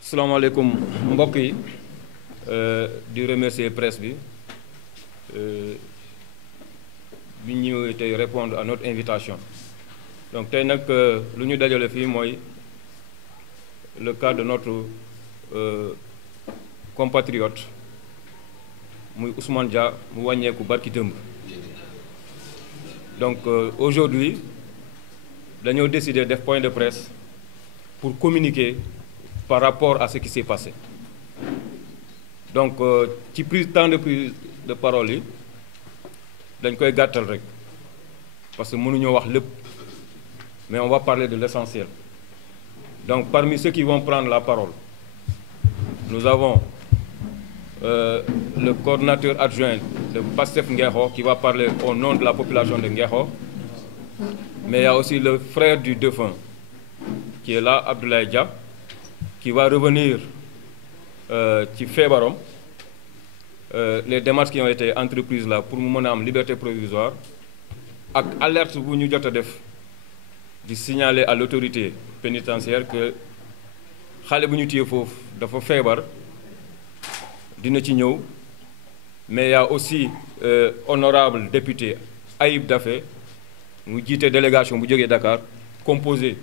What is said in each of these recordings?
salaamaaleykum mbokk yi di remercier presse bi bi ñu tey répondre à notre invitation donc tey nag lu ñu dajale fii mooy le cas de notre compatriote muy Ousmane Dia mu wàññeeku barki démb donc aujourd'hui dañoo décider def point de presse pour communiquer par rapport à ce qui s'est passé donc ci prise de parole yi dañ koy gàttal rek parce que mënuñoo wax lépp mais on va parler de l'essentiel. Donc parmi ceux qui vont prendre la parole nous avons le coordinateur adjoint de Pastef Ngexo qui va parler au nom de la population de Ngexo, mais il y a aussi le frère du défunt qui est là, Abdoulaye Dia, qui va revenir ci feebaram les démarches qui ont été entreprises là pour mu mën a am liberté provisoire ak alerte bu ñu jot a def di signaler à l'autorité pénitentiaire que xale bu ñu téye foofu dafa feebar dina ci ñëw. Mais il y a aussi honorable député Ayib Daffé mu jiite délégation bu jógee Dakar composée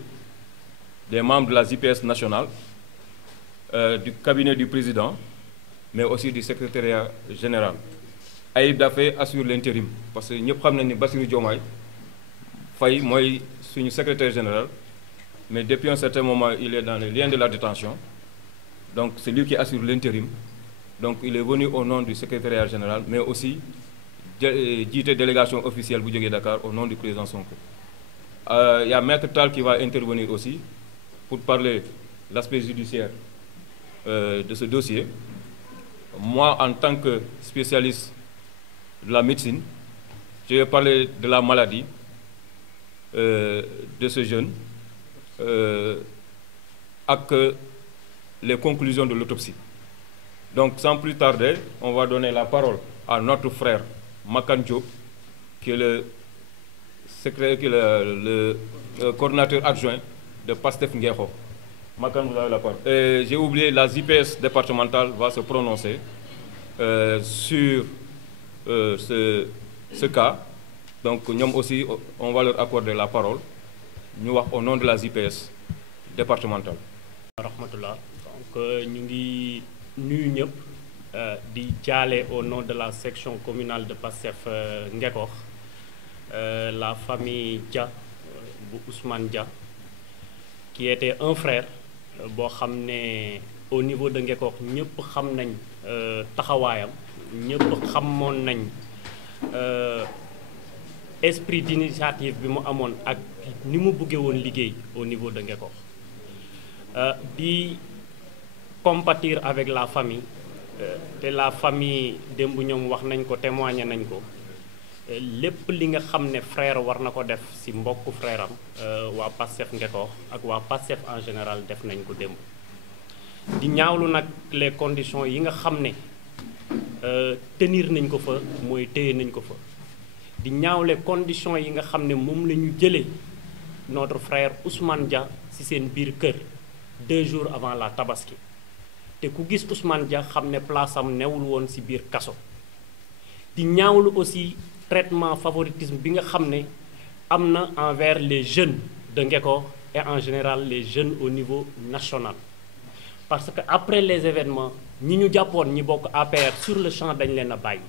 des membres de la JPS nationale, du cabinet du président, mais aussi du secrétariat général. Ayib Daffé assure l'intérim parce que ñëpp xam nañ ni Bassirou Diomaye Faye mooy suñu secrétaire général, mais depuis un certain moment il est dans les liens de la détention, donc c'est lui qui assure l'intérim. Donc il est venu au nom du secrétariat général, mais aussi jiite délégation officielle bu jógee Dakar au nom du président Sonko. Il y a Maître Tall qui va intervenir aussi pour parler de l'aspect judiciaire de ce dossier. Moi, en tant que spécialiste de la médecine, je vais parler de la maladie de ce jeune avec les conclusions de l'autopsie. Donc, sans plus tarder, on va donner la parole à notre frère Makan Diop, qui est le coordinateur adjoint de Pastef Ngexo. Makan, vous avez la parole. J'ai oublié, la JPS départementale va se prononcer sur ce cas. Donc, nous aussi, on va leur accorder la parole. Nous, au nom de la JPS départementale. Rahmatullah. Donc, nous nuyu ñëpp di jaale au nom de la section communale de Pastef Ngexo la famille Dia bu Ousmane Dia qui était un frère boo xam ne au niveau de Ngexo ñëpp xam nañ taxawaayam ñëpp xamoon nañ esprit d'initiative bi mu amoon ak ni mu bëggee woon liggéey au niveau de Ngexo di compatir avec la famille te la famille démb ñoom wax nañ ko témoigner nañ ko lépp li nga xam ne frère war na ko def ci mbokku frère am waa Pastef Ngexo ak waa Pastef en général def nañ ko démb di ñaawlu nag les conditions yi nga xam ne tenir nañ ko fa mooy téye nañ ko fa di ñaawle conditions yi nga xam ne moom la ñu jëlee notre frère Ousmane Dia ci seen biir kër 2 jours avant la tabaski te ku gis Ousmane Dia xam ne place am newul woon ci biir kaso di ñaawlu aussi traitement favoritisme bi nga xam ne am na envers les jeunes de Ngexo et en général les jeunes au niveau national parce que après les événements ñi ñu jàppoon ñi bokk APR sur le champ dañ leen a bàyyi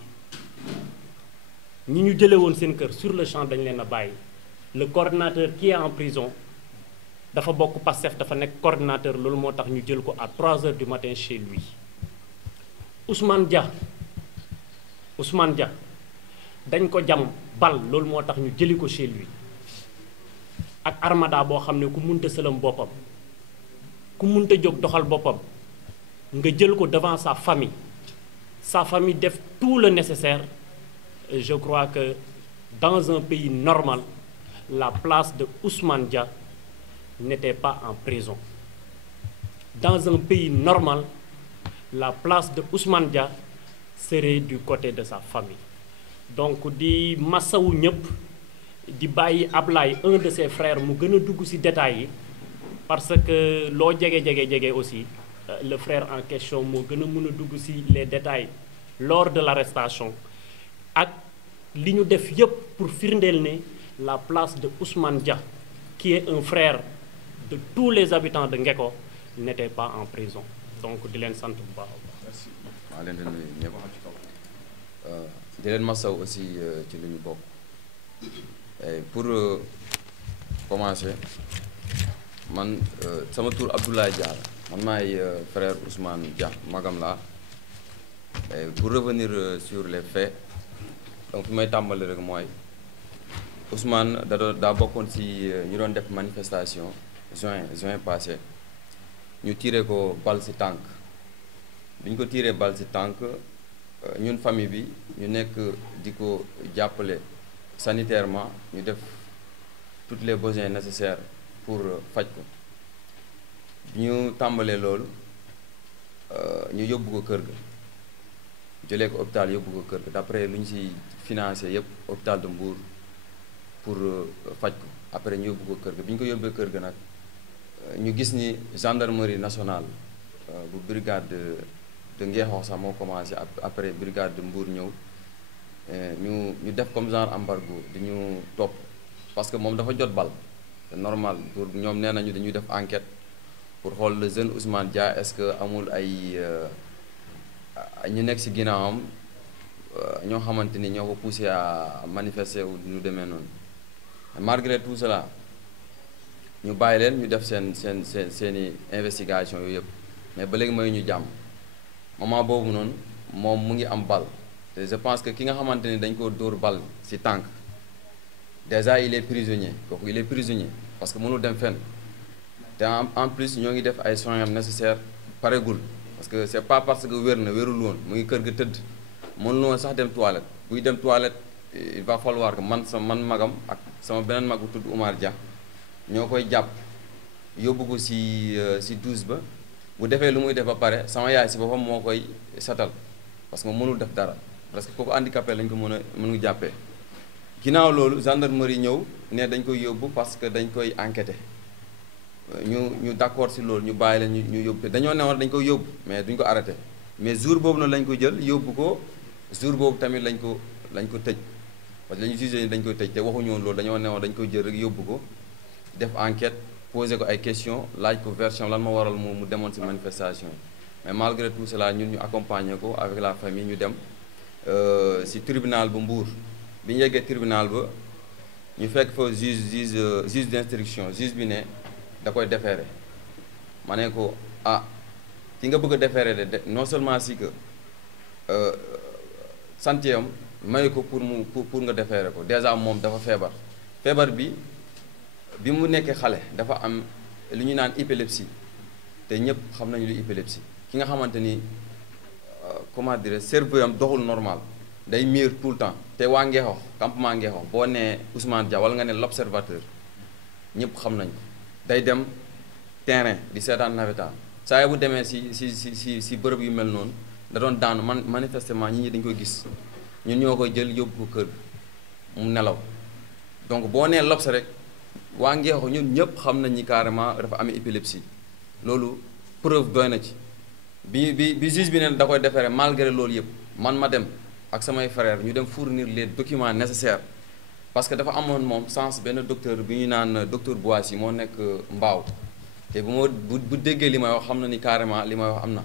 ñi ñu jële woon seen kër sur le champ dañ leen a bàyyi le coordinateur qui est en prison dafa bokk Pastef dafa nekk coordinateur loolu moo tax ñu jël ko à 3 heures du matin chez lui Ousmane Dia dañ ko jam bal loolu moo tax ñu jëli ko chez lui ak armada boo xam ne ku munta sëlam boppam ku munta jóg doxal boppam nga jël ko devant sa famille def tout le nécessaire. Je crois que dans un pays normal la place de Ousmane Dia n'était pas en prison. Dans un pays normal, la place de Ousmane Dia serait du côté de sa famille. Donc di massawu ñëpp di bàyyi Ablaye un de ses frères mu gën a dugg ci détails yi parce que loo jege aussi le frère en question moo gën a mën a dugg ci les détails lors de l'arrestation ak li ñu def yépp pour firndeel ne la place de Ousmane Dia qui est un frère de tous les habitants de Ngeko n'était pas en prison donc di leen sant bu baax a baax. maa leen di nuyu ñëpp di leen masaw aussi ci lu ñu bokk pour commencer man sama tur Abdoulaye Dia la man maay frère Ousmane Dia magam laa pour revenir sur les faits donc fi may tàmbali rek mooy Ousmane daa bokkoon ci ñu doon def manifestation juin passé ñu tiré ko bal ci tànk bi ñu ko tiré bal ci tànk ñun famille bi ñu nekk di ko jàppale sanitairement ñu def tous les besoins nécessaires pour faj ko ñu tàmbalee loolu ñu yóbbu ko kër ga jëlee ko hôpital yóbbu ko kër ga d'après lu ñu ci financé yépp hôpital de Mbour pour faj ko après ñu yóbbu ko kër ga bi ñu ko yóbbee kër ga nag ñu gis ni gendarmerie nationale bu brigade de Ngexoox sax moo commencé après brigade de Mbour ñëw ñu def comme genre embargo di ñu topp parce que moom dafa jot bal c'est normal pour ñoom nee nañu dañuy def enquête pour xool le jeune Ousmane Dia est-ce que amul ay ñu nekk ci ginnaawam ñoo xamante ni ñoo ko poussé à manifester wu ñu demee noonu malgré tout cela ñu bàyyi leen ñu def seeni investigation yooyu yëpp mais ba léegi may ñu jàmm moment boobu noonu moom mu ngi am bal te je pense que ki nga xamante ni dañ ko dóor bal ci tànk déjà il est prisonnier kooku il est prisonnier parce que mënul dem fenn te en plus ñoo ngi def ay soins nécessaires paregul parce que c'est pas parce que wér na wérul woon mu ngi kër ga tëdd mënul woon sax dem toilette buy dem toilette il va falloir que man magam ak sama beneen mag bu tudd Oumar Dia ñoo koy jàpp yóbbu ko ci douche ba bu defee lu muy def ba pare sama yaay ci boppam moo koy satal parce que mënul def dara parce que kooku handicapé lañ ko mën jàppee ginnaaw loolu gendarmerie ñëw ne dañ koy yóbbu parce que dañ koy enquêter ñu d'accord ci loolu ñu bàyyi leen ñu yóbbu dañoo newoon dañ koy yóbbu mais duñ ko arrêté mais jour boobu noonu lañ ko jël yóbbu ko jour boobu tamit lañ ko tëj parce que lañu jugé ni dañ koy tëj te waxuñu woon loolu dañoo newoon dañ koy jël rek yóbbu ko def enquête poser ko ay questions laaj ko version lan moo waral mu demoon ci manifestation mais malgré tout cela ñun ñu accompagner ko avec la famille ñu dem ci tribunal bu Mbour bi ñu yeggee tribunal ba ñu fekk fa juge d'instruction juge bi ne da koy déférer ma ne ko ki nga bëgg a déférer de non seulement si que santéem may ko pour nga déférer ko déjà moom dafa feebar bi mu nekkee xale dafa am lu ñu naan épilepsie te ñëpp xam nañu lu épilepsie ki nga xamante ni comment dire cerveau am doxul normal day miir tout le temps te waa Ngexoox campement Ngexoox boo nee Ousmane Dia wala nga ne l'observateur ñëpp xam nañ ko day dem terrain di seetaan nawetaan saa bu demee si bërëb yu mel noonu da doon daanu manifestement ñi dañ koy gis ñun ñoo koy jël yóbbu ko kër mu nelaw donc boo nee l'Obs rek waa Ngexoox ñun ñëpp xam nañ ni carrément dafa amee épilepsie loolu preuve doy na ci bi juge bi ne da koy déférer malgré loolu yëpp man ma dem ak samay frères ñu dem fournir les documents nécessaires parce que dafa amoon moom sens benn docteur bi ñu naan docteur Boissy moo nekk Mbaaw te bu déggee li may wax xam na ni carrément li may wax am na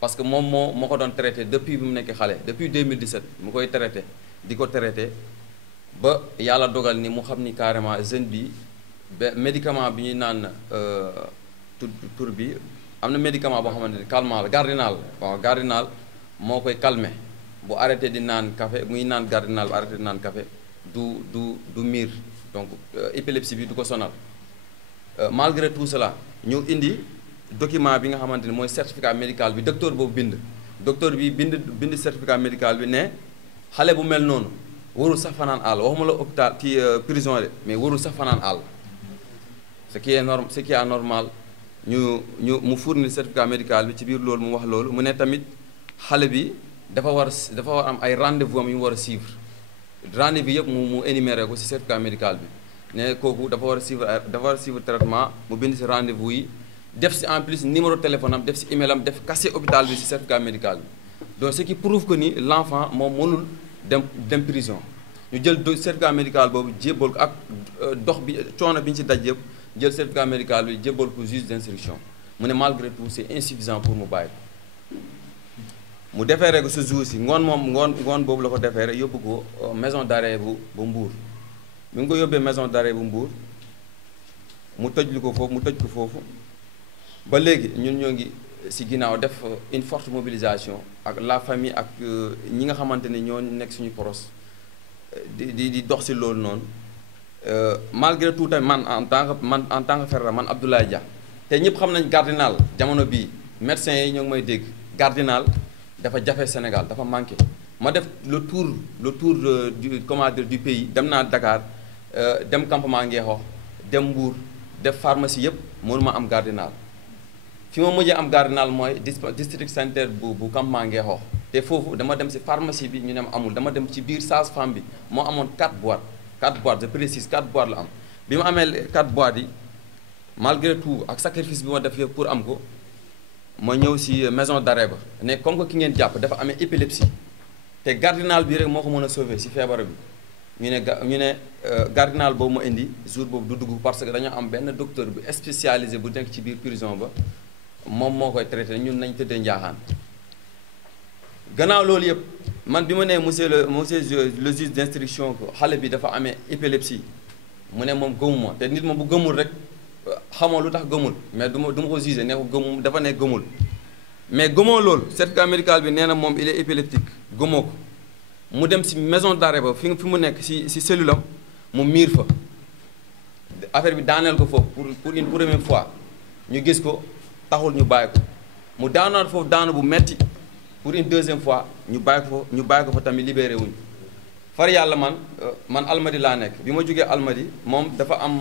parce que moom moo ko doon traité depuis bi mu nekkee xale depuis 2017 mu koy traité di ko traité ba yàlla dogal ni mu xam ni carrément jeune bi médicament bi ñuy naan tur bi am na médicament boo xamante ni calmant la Gardinal moo koy calmer bu arrêté di naan café muy naan Gardinal bu arrêté di naan café du miir donc épilepsie bi du ko sonal malgré tout cela ñu indi document bi nga xamante ni mooy certificat médical bi docteur boobu bind certificat médical bi ne xale bu mel noonu warul sax fanaan àll waxuma la hôpital ci prison de mais warul sax fanaan àll ce qui est anormal mu fournir certificat médical bi ci biir loolu mu wax loolu mu ne tamit xale bi dafa war am ay rendez-vous am yu mu war a suivre rendez-vous yëpp mu énuméré ko ci certificat médical bi ne kooku dafa war a suivre traitement mu bind ci rendez-vous yi def si en plus numéro téléphone am def si email am def cachet hôpital bi si certificat médical bi donc ce qui prouve que ni l'enfant moom mënul dem prison ñu jël certificat médical boobu jébbal ko ak dox bi coono bi ñu si daj yëpp jël certificat médical bi jébbal ko juge d'instruction mu ne malgré tout c'est insuffisant pour mu bàyyi ko mu defeere ko sa jour si ngoon boobu la ko defeere yóbbu ko maison d'arrêt bu Mbour bi nga ko yóbbee maison d'arrêt bu Mbour mu tëj ko foofu ba léegi ñun ñoo ngi si ginnaaw def une forte mobilisation ak la famille ak ñi nga xamante ne ñoo nekk suñu proche di dox si loolu noonu malgré tout tamit man en tant que frère man Abdoulaye Dia te ñëpp xam nañ Cardinal jamono bii médecins yi ñoo ngi may dégg Cardinal dafa jafe Sénégal dafa manqué ma def le tour du pays dem naa Dakar dem campement Ngeexox dem Mbour def pharmacie yëpp mënuma am Cardinal fi ma mujjee am Cardinal mooy district sanitaire bu campement Ngeexox te foofu dama dem si pharmacie bi ñu ne amul dama dem ci biir sage-femme bi moo amoon 4 boîtes je précise 4 boîtes la am bi ma amee 4 boîtes yi malgré tout ak sacrifice bi ma def yëpp pour am ko ma ñëw si maison d'arrêt ba ne comme que ki ngeen jàpp dafa amee épilepsie te Cardinal bi rek moo ko mën a sauver si feebar bi ñu ne Cardinal boobu ma indi jour boobu du dugg parce que dañoo am benn docteur bu spécialisé bu nekk ci biir prison ba moom moo koy traité ñun nañ tëddee njaaxaan gannaaw loolu yëpp man bi ma nee monsieur le juge d'instruction ko xale bi dafa amee épilepsie mu ne moom gëmuma te nit moom bu gëmul rek xamoo lu tax gëmul mais du ma ko jugé ne ko gëmum dafa ne gëmul mais gëmoo loolu certificat médical bi nee na moom il est épileptique gëmoo ko mu dem si maison d'arrêt ba fi mu nekk si cellule am mu miir fa affaire bi daaneel ko foofu pour une première fois ñu gis ko taxul ñu bàyyi ko mu daanaat foofu daanu bu metti pour une deuxième fois ñu bàyyi ko fa tamit libéré wuñ far yàlla man Almadi laa nekk bi ma jógee Almadi moom dafa am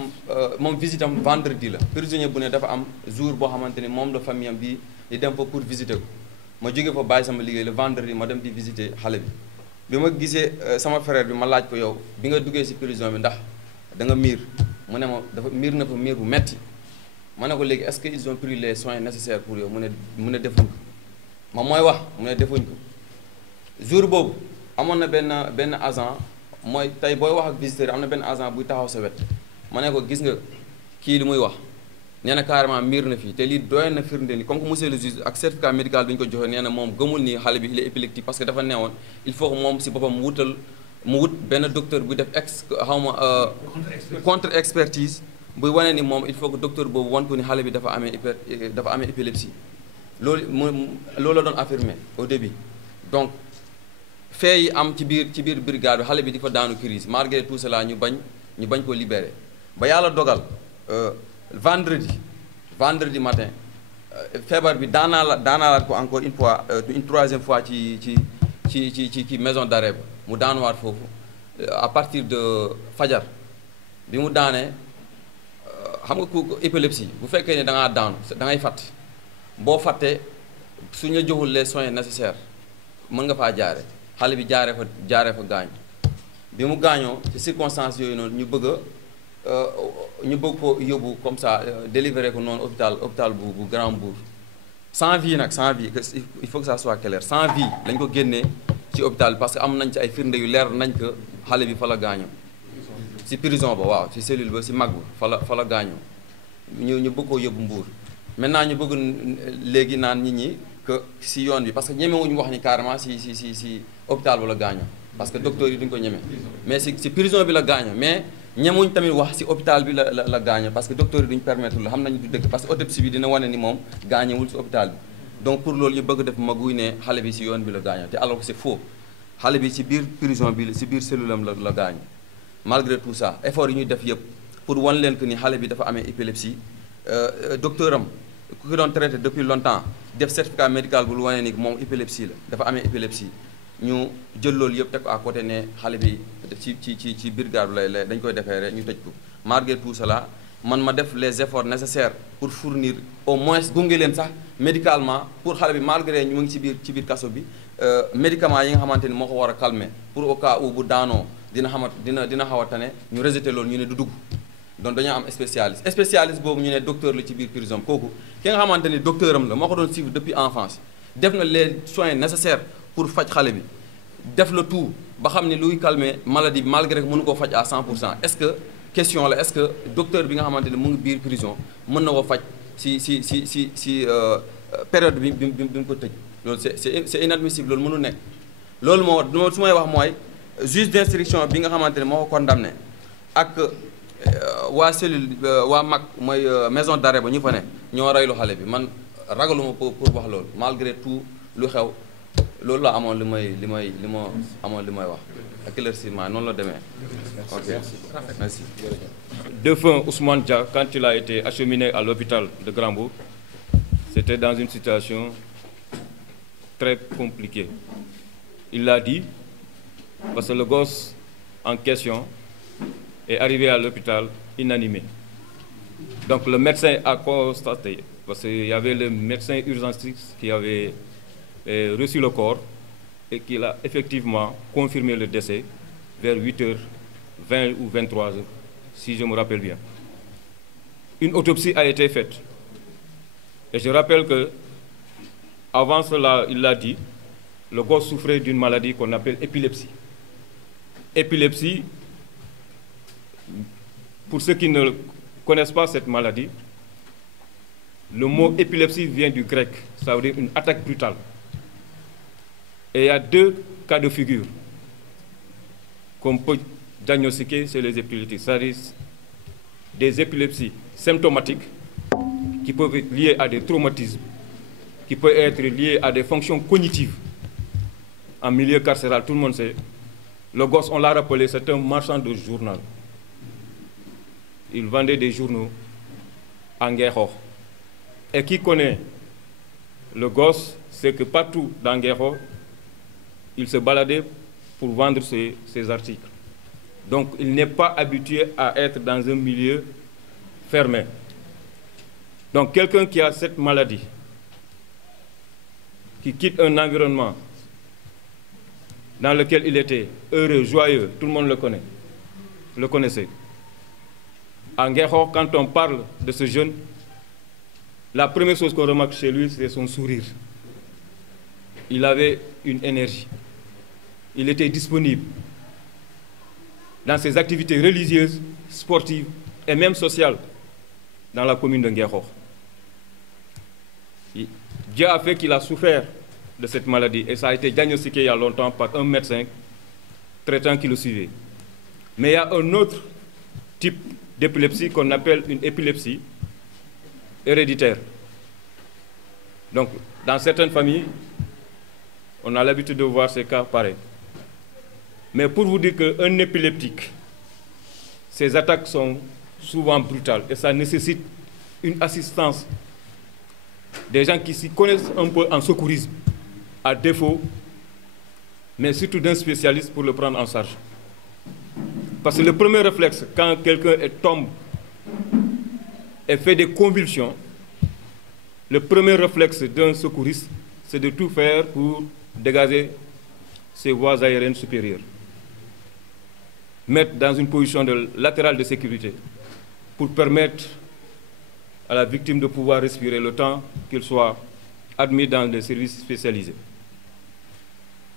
moom visite am vendredi la prisonnier bu ne dafa am jour boo xamante ni moom la famille am bi di dem fa pour visiter ko ma jógee fa bàyyi sama liggéey le vendredi ma dem di visiter xale bi ma gisee sama frère bi ma laaj ko yow bi nga duggee ci prison bi ndax da nga miir mu ne ma dafa miir na fa miir bu metti ma ne ko léegi est-ce que ils ont pris les soins nécessaires pour yow mu ne defuñ ko ma mooy wax mu ne defuñ ko jour boobu amoon na benn agent mooy tey booy wax ak visiteur am na benn agent buy taxaw sa wet ma ne ko gis nga kii li muy wax nee na carrément miir na fii te lii doy na firnde ni comme que monsieur le juge ak certificat médical bi ñu ko joxe nee na moom gëmul ni xale bi il est épileptique parce que dafa neewoon il faut que moom si boppam mu wut benn docteur buy def contre expertise buy wane ni moom il faut que docteur boobu wan ko ni xale bi dafa amee épilepsie loolu la doon affirmé au début donc fee yi am ci biir brigade bi xale bi di fa daanu crise malgré tout cela ñu bañ ko libéré ba yàlla dogal vendredi matin feebar bi daanaalaat ko encore une troisième fois ci maison d'arrêt ba mu daanuwaat foofu à partir de fajar bi mu daanee xam nga ku épilepsie bu fekkee ne da ngaa daanu da ngay fàtte boo fàttee suñu la joxul les soins nécessaires mën nga faa jaare xale bi jaaree fa gaañ bi mu gaañoo ci circonstances yooyu noonu ñu bëgg ko yóbbu comme ça délivrer ko noonu hôpital bu Grand Mbour sans vie il faut que ça soit clair sans vie lañ ko génnee ci hôpital parce que am nañ ci ay firnde yu leer nañ ko xale bi fa la gaañoo ci prison ba waaw ci cellule ba ci mag ba fa la gaañoo ñu bëgg koo yóbbu Mbour maintenant ñu bëgg léegi naan nit ñi que ci yoon bi parce que ñemewuñu wax ni carrément ci hôpital ba la gaañoo parce que docteur yi duñ ko ñeme mais ci prison bi la gaañoo mais ñemuñ tamit wax ci hôpital bi la gaañoo parce que docteur yi duñ permettre la xam nañu du dëgg parce que autopsie bi dina wane ni moom gaañewul ci hôpital bi donc pour loolu ñu bëgg def maguy ne xale bi ci yoon bi la gaañoo te alors que c'est faux xale bi ci biir prison bi ci biir cellule am la gaañoo malgré tout ça effort yi ñuy def yëpp pour wan leen que ni xale bi dafa amee épilepsie docteur am ku ko doon traité depuis longtemps def certificat médical bu lu wane ni moom épilepsie la dafa amee épilepsie ñu jël loolu yëpp teg ko à côté ne xale bi ci brigade lay dañ koy defee rek ñu tëj ko malgré tout cela man ma def les efforts nécessaires pour fournir au moins gunge leen sax médicalement pour xale bi malgré ñu ngi ci biir kaso bi médicaments yi nga xamante ni moo ko war a calmer pour au cas où bu daanoo dina xaw a tane ñu rejeté loolu ñu ne du dugg donc dañoo am spécialiste spécialiste boobu ñu ne docteur la ci biir prison kooku ki nga xamante ni docteur am la moo ko doon suivre depuis enfance def na les soins nécessaires pour faj xale bi def le tout ba xam ne luy calmer maladie bi malgré que mënu koo faj à 100% est-ce que question la est-ce que docteur bi nga xamante ne mu ngi biir prison mën na ko faj si période bi mu ko tëj loolu c'est inadmissible loolu mënu nekk loolu moo su may wax mooy juge d'instruction bi nga xamante ne moo ko condamné ak waa cellule waa mag mooy maison d'arrêt ba ñu fa ne ñoo reylu xale bi man ragaluma pour wax loolu malgré tout lu xew loolu la amoon li ma amoon li may wax éclaircissement noonu la demee. Ok merci. Défunt Ousmane Dia, quand il a été acheminé à l'hôpital de Grand-Bourg, c'était dans une situation très compliquée. Il l'a dit parce que le gosse en question est arrivé à l'hôpital inanimé. Donc le médecin a constaté, parce qu'il y avait le médecin urgentiste qui avait reçu le corps et qui a effectivement confirmé le décès vers 8h20 ou 23h, si je me rappelle bien. Une autopsie a été faite. Et je rappelle que, avant cela, il l'a dit, le gosse souffrait d'une maladie qu'on appelle épilepsie. Épilepsie, pour ceux qui ne connaissent pas cette maladie, le mot épilepsie vient du grec, ça veut dire une attaque brutale. Et il y a deux cas de figure qu'on peut diagnostiquer chez les épileptiques. C'est-à-dire des épilepsies symptomatiques qui peuvent être liées à des traumatismes, qui peuvent être liées à des fonctions cognitives. En milieu carcéral, tout le monde sait. Le gosse, on l'a rappelé, c'est un marchand de journal. Il vendait des journaux en Guéhor. Et qui connaît le gosse, c'est que partout dans Guéhor, il se baladait pour vendre ses articles. Donc, il n'est pas habitué à être dans un milieu fermé. Donc, quelqu'un qui a cette maladie, qui quitte un environnement dans lequel il était heureux, joyeux, tout le monde le connaissait. En Guéhor, quand on parle de ce jeune, la première chose qu'on remarque chez lui, c'est son sourire. Il avait une énergie. Il était disponible dans ses activités religieuses, sportives et même sociales dans la commune de Guéhor. Dieu a fait qu'il a souffert de cette maladie et ça a été diagnostiqué il y a longtemps par un médecin traitant qui le suivait. Mais il y a un autre type d'épilepsie qu'on appelle une épilepsie héréditaire. Donc, dans certaines familles, on a l'habitude de voir ces cas pareils. Mais pour vous dire qu'un épileptique, ces attaques sont souvent brutales et ça nécessite une assistance des gens qui s'y connaissent un peu en secourisme, à défaut, mais surtout d'un spécialiste pour le prendre en charge. Parce que le premier réflexe, quand quelqu'un tombe et fait des convulsions, le premier réflexe d'un secouriste, c'est de tout faire pour dégager ses voies aériennes supérieures. Mettre dans une position latérale de sécurité pour permettre à la victime de pouvoir respirer le temps qu'il soit admis dans des services spécialisés.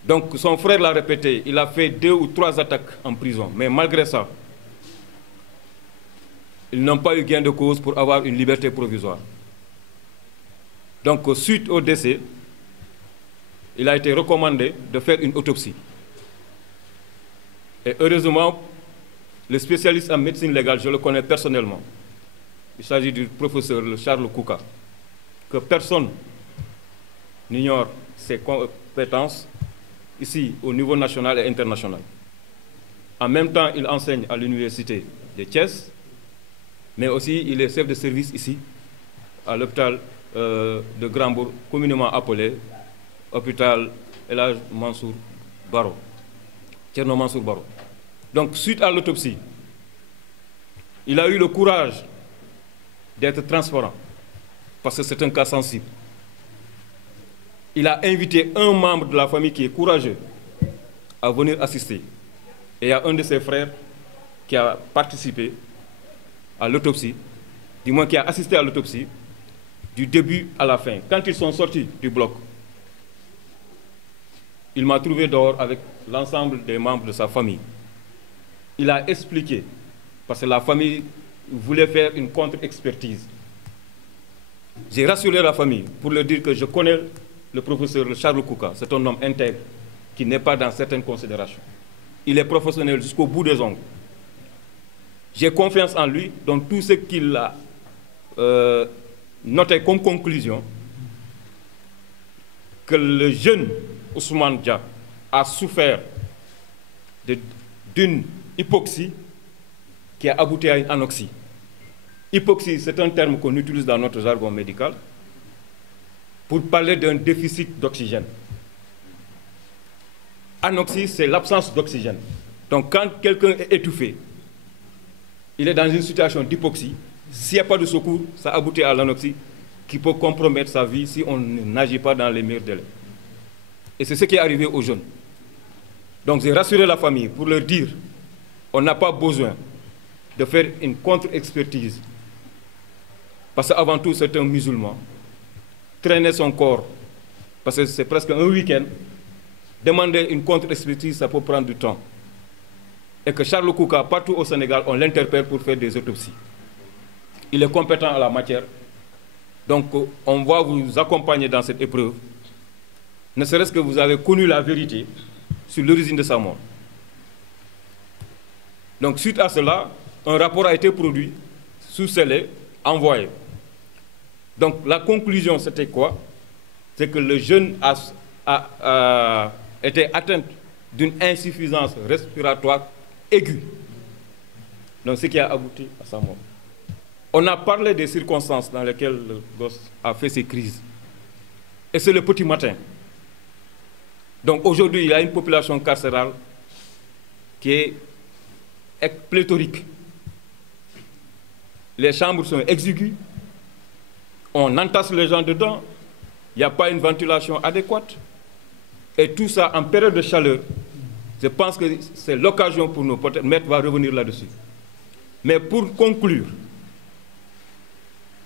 Donc son frère l'a répété, il a fait 2 ou 3 attaques en prison, mais malgré ça, ils n'ont pas eu gain de cause pour avoir une liberté provisoire. Donc suite au décès, il a été recommandé de faire une autopsie. Et heureusement, le spécialiste en médecine légale, je le connais personnellement. Il s'agit du professeur Charles Kouka, que personne n'ignore ses compétences ici au niveau national et international. En même temps, il enseigne à l'université de Thiès, mais aussi il est chef de service ici, à l'hôpital de Grand-Bourg, communément appelé hôpital El Hadj Mansour Baro, Thierno Mansour Baro. Donc, suite à l'autopsie, il a eu le courage d'être transparent, parce que c'est un cas sensible. Il a invité un membre de la famille qui est courageux à venir assister. Et il y a un de ses frères qui a participé à l'autopsie, du moins qui a assisté à l'autopsie, du début à la fin. Quand ils sont sortis du bloc, il m'a trouvé dehors avec l'ensemble des membres de sa famille. Il a expliqué, parce que la famille voulait faire une contre-expertise. J'ai rassuré la famille pour leur dire que je connais le professeur Charles Kouka. C'est un homme intègre qui n'est pas dans certaines considérations. Il est professionnel jusqu'au bout des ongles. J'ai confiance en lui, donc tout ce qu'il a noté comme conclusion, que le jeune Ousmane Dia a souffert d'une hypoxie qui a abouti à une anoxie. Hypoxie, c'est un terme qu'on utilise dans notre jargon médical pour parler d'un déficit d'oxygène. Anoxie, c'est l'absence d'oxygène. Donc quand quelqu'un est étouffé, il est dans une situation d'hypoxie, s'il n'y a pas de secours, ça aboutit à l'anoxie qui peut compromettre sa vie si on n'agit pas dans les meilleurs délais. Et c'est ce qui est arrivé aux jeunes. Donc j'ai rassuré la famille pour leur dire, on n'a pas besoin de faire une contre-expertise. Parce qu'avant tout, c'est un musulman. Traîner son corps, parce que c'est presque un week-end, demander une contre-expertise, ça peut prendre du temps. Et que Charles Kouka, partout au Sénégal, on l'interpelle pour faire des autopsies. Il est compétent à la matière. Donc, on va vous accompagner dans cette épreuve. Ne serait-ce que vous avez connu la vérité sur l'origine de sa mort. Donc, suite à cela, un rapport a été produit, sous-scellé, envoyé. Donc, la conclusion, c'était quoi? C'est que le jeune a été atteint d'une insuffisance respiratoire aiguë. Donc, ce qui a abouti à sa mort. On a parlé des circonstances dans lesquelles le gosse a fait ses crises. Et c'est le petit matin. Donc, aujourd'hui, il y a une population carcérale qui est pléthorique. Les chambres sont exiguës. On entasse les gens dedans, il n'y a pas une ventilation adéquate. Et tout ça en période de chaleur, je pense que c'est l'occasion pour nous, peut-être Maître va revenir là-dessus. Mais pour conclure,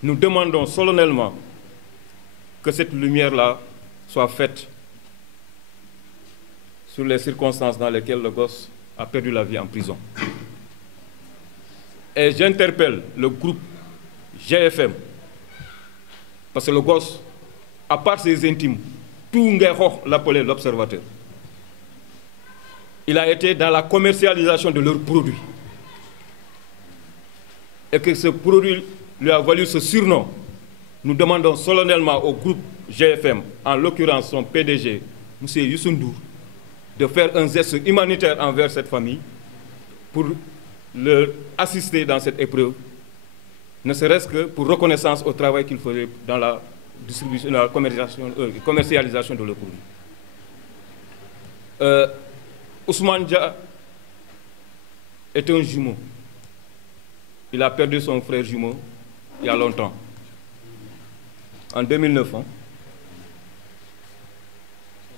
nous demandons solennellement que cette lumière-là soit faite sur les circonstances dans lesquelles le gosse a perdu la vie en prison. Et j'interpelle le groupe GFM, parce que le gosse, à part ses intimes, tout Nguekho l'appelait l'observateur. Il a été dans la commercialisation de leurs produits. Et que ce produit lui a valu ce surnom. Nous demandons solennellement au groupe GFM, en l'occurrence son PDG, M. Youssou Ndour, de faire un geste humanitaire envers cette famille pour leur assister dans cette épreuve, ne serait-ce que pour reconnaissance au travail qu'il faisait dans la distribution, dans la commercialisation de leurs produits. Ousmane Dia est un jumeau. Il a perdu son frère jumeau il y a longtemps, en 2009.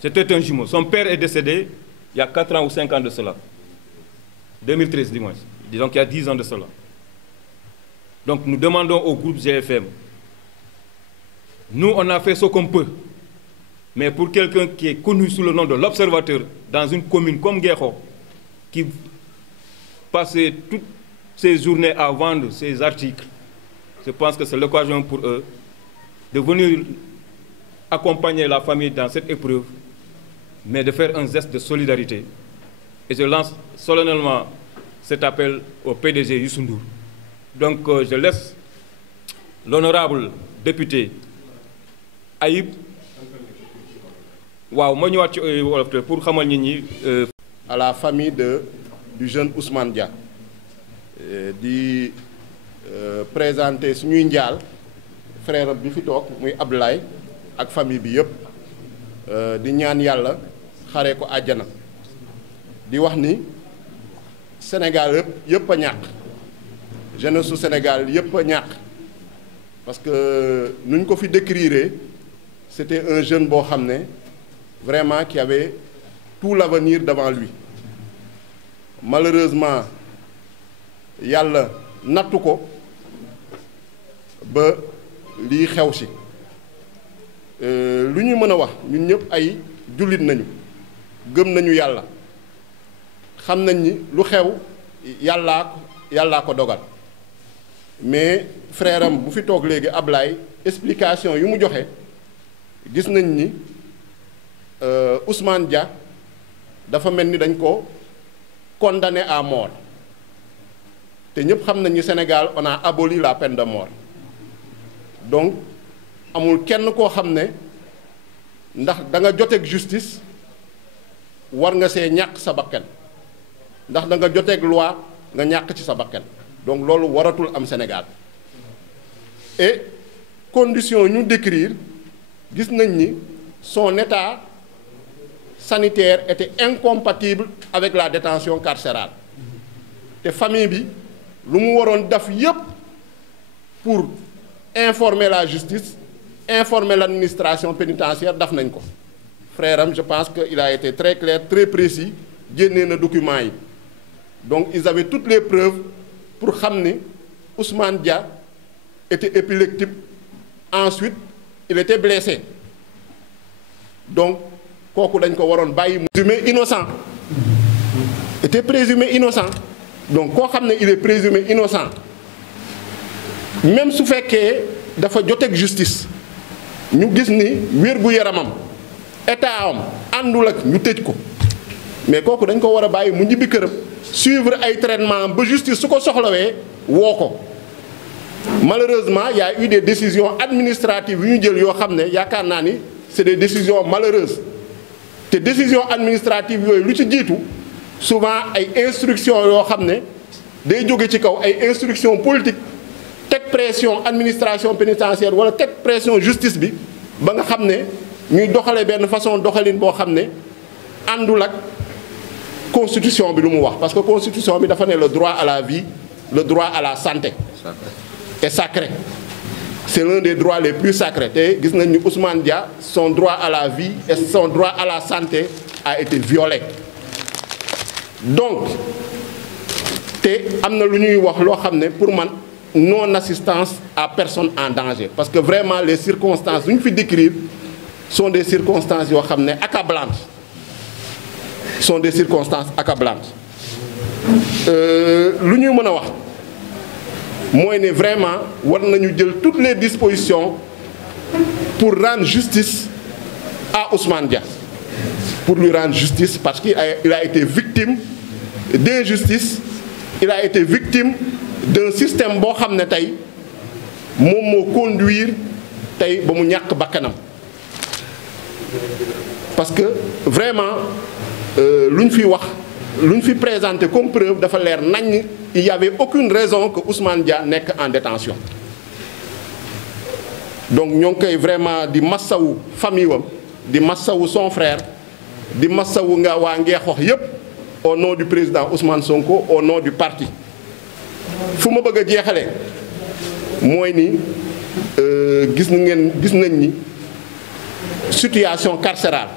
C'était un jumeau. Son père est décédé il y a 4 ans ou 5 ans de cela. 2013, du moins. Disons qu'il y a 10 ans de cela. Donc nous demandons au groupe GFM, nous on a fait ce qu'on peut, mais pour quelqu'un qui est connu sous le nom de l'observateur dans une commune comme Nguekho, qui passait toutes ses journées à vendre ses articles, je pense que c'est l'occasion pour eux de venir accompagner la famille dans cette épreuve, mais de faire un geste de solidarité. Et je lance solennellement cet appel au PDG Youssou Ndour. Donc je laisse l'honorable député Ayib waaw ma ñëwaat ci wolof pour xamal nit ñi à la famille du jeune Ousmane Dia di présenter suñuy njaal frère bi fi toog muy Abdoulaye ak famille bi yëpp di ñaan yàlla xare ko àjjana di wax ni Sénégal yëpp a ñàkk jeunesse su Sénégal yëpp a ñàkk parce que nuñ ko fi décrire c'était un jeune boo xam ne vraiment qui avait tout l'avenir devant lui. Malheureusement yàlla nattu ko ba lii xew si lu ñu mën a wax ñun ñëpp ay jullit nañu gëm nañu yàlla xam nañ ni lu xew yàllaa ko dogal mais frère am bu fi toog léegi Ablaye explication yu mu joxe gis nañ ni Ousmane Dia dafa mel ni dañ ko condamné à mort te ñëpp xam nañ ni Sénégal on a aboli la peine de mort donc amul kenn koo xam ne ndax da nga joteeg justice war nga see ñàkk sa bakkan ndax da nga joteeg loi nga ñàkk ci sa bakkan donc loolu waratul am Sénégal et conditions ñu décrire gis nañ ni son état sanitaire était incompatible avec la détention carcérale te famille bi lu mu waroon def yépp pour informer la justice informer l'administration pénitentiaire daf nañ ko frère am je pense que il a été très clair très précis génnee na documents yi donc ils avaient toutes les preuves pour xam ni Ousmane Dia était épileptique ensuite il était blessé donc kooku dañ ko waroon bàyyi mu présumé innocent était présumé innocent donc koo xam ne il est présumé innocent même su fekkee dafa joteeg justice ñu gis ni wér-gu-yaramam état am àndul ak ñu tëj ko mais kooku dañ ko war a bàyyi mu ñibbi këram suivre ay traitement ba justice su ko soxlawee woo ko malheureusement il y a eu des décisions administratives yu ñu jël yoo xam ne yaakaar naa ni c'est des décisions malheureuses te décisions administratives yooyu lu ci jiitu souvent ay instructions yoo xam ne day jóge ci kaw ay instructions politiques teg pression administration pénitentiaire wala teg pression justice bi ba nga xam ne ñuy doxale benn façon doxalin boo xam ne àndul ak constitution bi lu mu wax parce que constitution bi dafa ne le droit à la vie le droit à la santé est sacré c'est l'un des droits les plus sacrés te gis nañ ni Ousmane Dia son droit à la vie et son droit à la santé a été violé donc te am na lu ñuy wax loo xam ne pour man non-assistance à personne en danger parce que vraiment les circonstances yu ñu fi décrire sont des circonstances yoo xam ne accablantes sont des circonstances accablantes lu ñuy mën a wax mooy ne vraiment war nañu jël toutes les dispositions pour rendre justice à Ousmane Dia pour lui rendre justice parce qu'il a été victime d'injustice il a été victime d'un système boo xam ne tey moom moo conduire tey ba mu ñàkk bakkanam parce que vraiment lu ñu fi wax lu ñu fi présenté comme preuve dafa leer nañ il y avait aucune raison que Ousmane Dia nekk en détention donc ñoo ngi koy vraiment di massawu famille wam di massawu son frère di massawu nga waa Ngeexox yépp au nom du président Ousmane Sonko au nom du parti fu ma bëgg a jeexale mooy ni gis nañ ni situation carcérale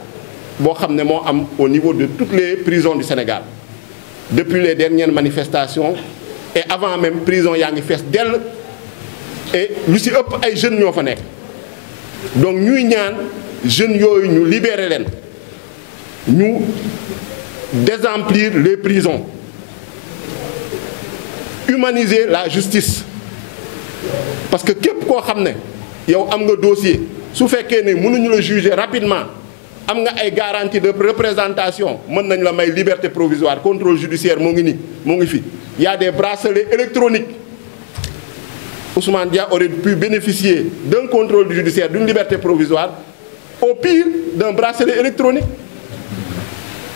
boo xam ne moo am au niveau de toutes les prisons du Sénégal depuis les dernières manifestations et avant même prison yaa ngi fees dell et lu ci ëpp ay jeunes ñoo fa nekk donc ñuy ñaan jeunes yooyu ñu libérer leen ñu désemplir les prisons humaniser la justice parce que képp koo xam ne yow am nga dossier su fekkee ne mënuñu la juger rapidement am nga ay garantie de représentation mën nañ la may liberté provisoire contrôle judiciaire moo ngi nii moo ngi fi il y a des bracelets électroniques Ousmane Dia aurait pu bénéficier d'un contrôle judiciaire d'une liberté provisoire au pire d'un bracelet électronique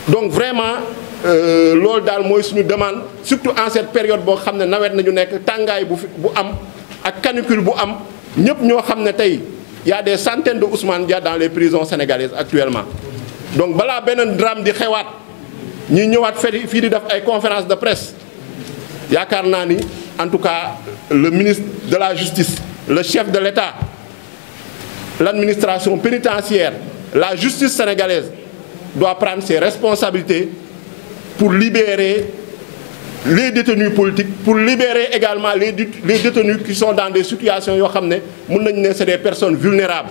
donc vraiment loolu daal mooy suñu demande surtout en cette période boo xam ne nawet nañu nekk tàngaay bu am ak canicule bu am ñëpp ñoo xam ne tey y a des centaines de Ousmane Dia dans les prisons sénégalaises actuellement donc balaa beneen drame di xewaat ñi ñëwaat fii di def ay conférence de presse yaakaar naa ni en tout cas le ministre de la justice le chef de l'État l'administration pénitentiaire la justice sénégalaise doit prendre ses responsabilités pour libérer les détenus politiques, pour libérer également les détenus qui sont dans des situations yoo xam ne mën nañu ne c'est des personnes vulnérables.